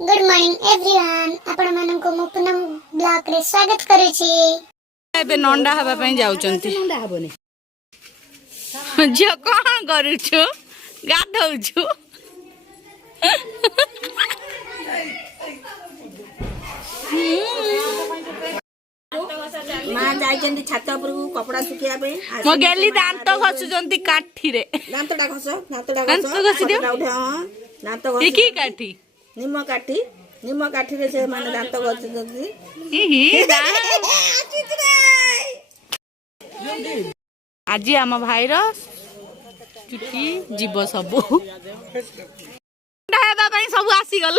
Good morning everyone आपण माननको मो Poonam blog रे स्वागत करै छी। एबे नंडा हबा पई जाउचंती नंडा हबोनी जे कहां करू छु गाधौ छु मां जाइचंती छात ऊपर को कपड़ा सुखिया पे मो गेली दांत घसुचंती काठी रे दांतडा घस दांत घसी दियो उठे हां दांत घस की काठी निम काठी रे से माने दांत घसुचंती ही आज आम भाईर चुटी जीव सब सब आसीगल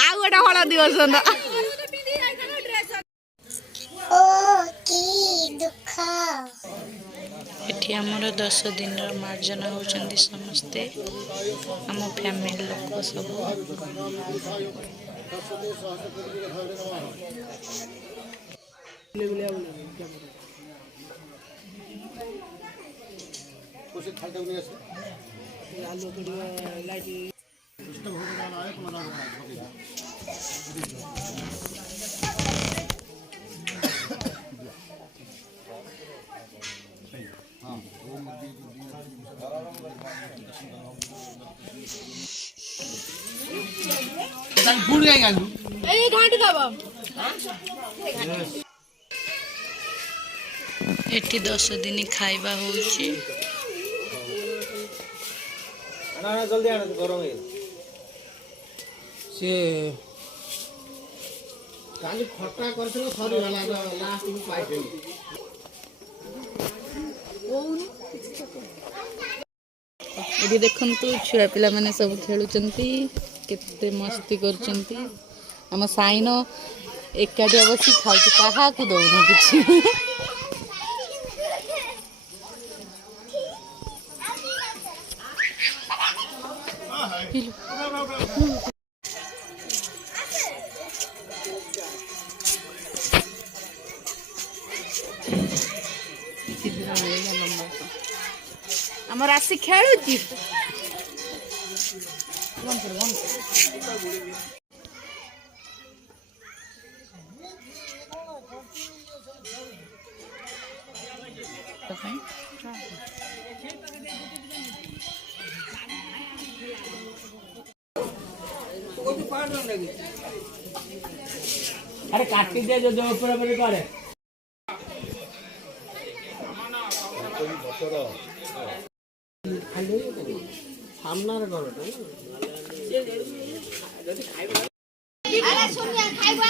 आउ गोटे हलदी बसंत ओ की दुख एठी हमर 10 दिन मार्जना होचंदी समस्ते हम फैमिली लोक सब एठी 10 दिन खाइबा होची जल्दी आना तो गरम है से काली खट्टा करथिलो सरी होला लास्ट में पाइबे एठी देखंतु छुआ पिला माने सब खेलुचंती केते मस्ती करचंती हम साइनो एकाठी बसी खाउची काहा को दउनो किछि हमर आसी खेलुची अरे काटी दे जो ऊपर ऊपर करे सामना रे करो अरे सुनिया खाइबा